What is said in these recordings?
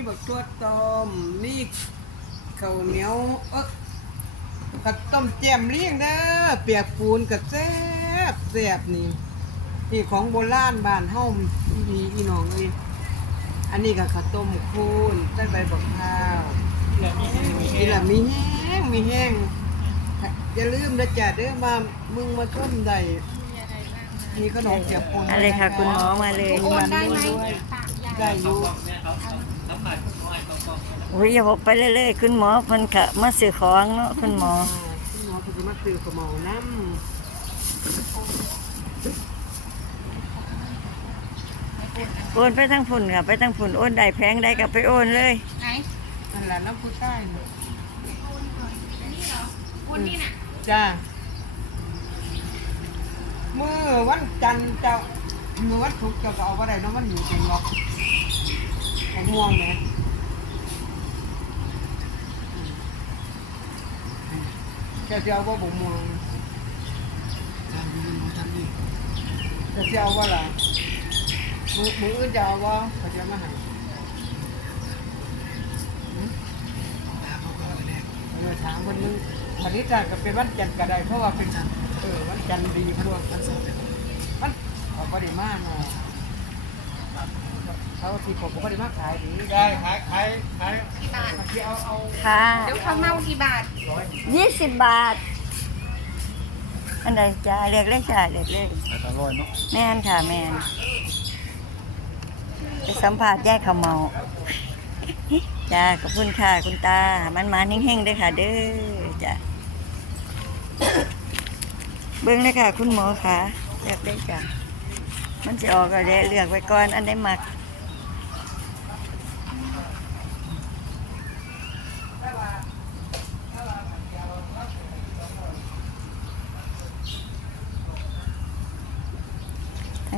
มีบักตัวต้มมีข้าวเหนียวเอ๊ะกับต้มแจ่มเลี้ยงเด้อเปียกปูนกับแซ่บแซ่บนี่นี่ของโบราณบ้านเฮาอีหลีอีน้องเอ้ยอันนี้ก็ข้าวต้มคูนใส่ใบบักข้าวแล้วมีให้มีนี่แหละมีแห้งมีแห้งอย่าลืมนะจ๊ะเด้อมามึงมาชมได้มีขนมเจียบปูนอะไรค่ะคุณหมอมาเลยโอนได้ไหมได้อยู่ กล่องเนี่ยเขาเขาขายของน้อยกล่องโอ้ยอย่าบอกไปเรื่อยๆคุณหมอเพิ่นกะมาซื้อของเนาะคุณหมอ คุณหมอคุณจะมาซื้อขาวเหมาน้โอนไปทั้งฝุ่นค่ะไปทั้งฝุ่นโอนได้แพงได้กับไปโอนเลย ไหนำนั่นแหละน้ำผู้ใต้น่ะคุณนี่น่ะจ้าเมื่อวันจันทร์เจ้าเมื่อวันศุกร์เจ้าก็เอาอะไรเนาะมันอยู่เองหรอก ของม่วงไหมจะจะเอาว่าบ่ม่วงจะจะเอาว่าล่ะมือมืออื่นจะเอาว่าเขาจะมาให้หืมเออถามคนนึงวันนี้จะก็เป็นวันจันทร์ก็ได้เพราะว่าเป็นเออวันจันทร์ดีพวกวันเสาร์มันเขาบริมาเนาะ เขาที่ผมก็บริมาขายดีได้ขายขายขายกี่บาทที่เอาเอาค่ะเดี๋ยวเขาเมากี่บาทยี่สิบบาท อันใดจ้าเรียกเลยจ้าเรียกเลยอร่อยเนาะแม่นค่ะแม่นไปสัมผัสแยกขาวเหมาจ้าขอบคุณค่ะคุณตา มันมานิ่งๆด้วยค่ะ เด้อจ้าเบิ้งเลยค่ะ คุณหมอค่ะเลือกได้จ้ะมันจะออกก็ได้เลือกไว้ก่อนอันได้มัก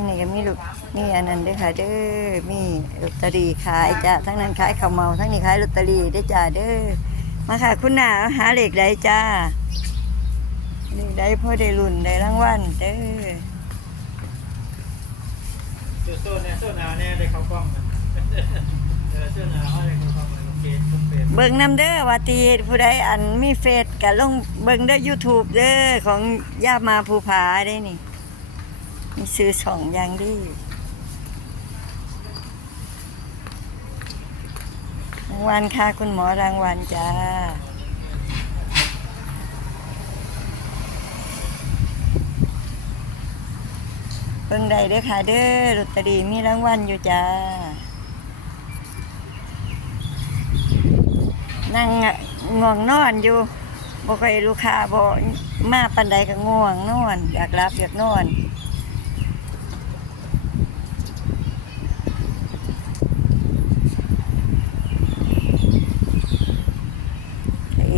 ทั้งนี้ก็มีลูกนี่อันนั้นด้วยค่ะเด้อมีลอตเตอรี่ขายจ้ะทั้งนั้นขายข้าวเมาทั้งนี้ขายลอตเตอรี่ได้อจ้าเด้อมาค่ะ คุณหน้าหาเลขใดจ้าเลขใดพ่อได้รุ่นได้รางวัลเด้อเสื้อโซ่เนี่ยเสื้อหนาวเนี่ยได้เข้ากล้องมันเออเสื้อหนาวเขาได้เข้ากล้องมันโอเคโอเคเบิ่งนำเด้อว่าตีผู้ใดอันมีเฟซก็ลงเบิ่งเด้อ YouTube เด้อของย่ามาภูผาได้นี่ มีซื้อสองอย่างดีรางวัลค่ะคุณหมอรางวัลจ้าเบิ่งได้เด้อค่ะเด้อลอตเตอรี่มีรางวัลอยู่จ้า นั่งง่วงนอนอยู่บ่ค่อยลูกค้าบ่มาปานใดก็ง่วงนอน อยากหลับอยากนอน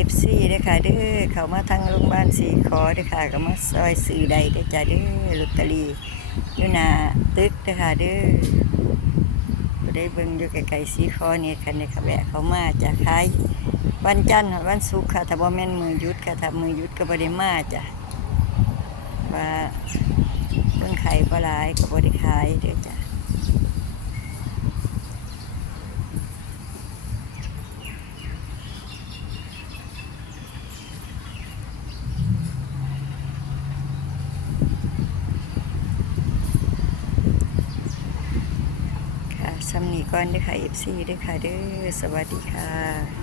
ฟซีด้ค่ะเด้อเขามาทางโรงพยาบาลสีขอด้ค่ะก็มาซอยสื่อใดเด้จ้าเด้อลอตเตอรี่อยู่หน้าตึกด้ค่ะเด้อบ่ได้เบิ่งอยู่ไกลๆสีขอเนี่ยคันนี้ค่ะแวะเขามาจะขายวันจันทร์วันศุกร์ค่ะถ้าบ่แม่นมือยุดค่ะถ้ามือยุดก็บ่ได้มาจ้ะว่าคนไข้บ่หลายก็บ่ได้ขายเด้อจ้ะ ค่ะ สำนีก้อนด้วยค่ะ FC ด้วยค่ะเด้อสวัสดีค่ะ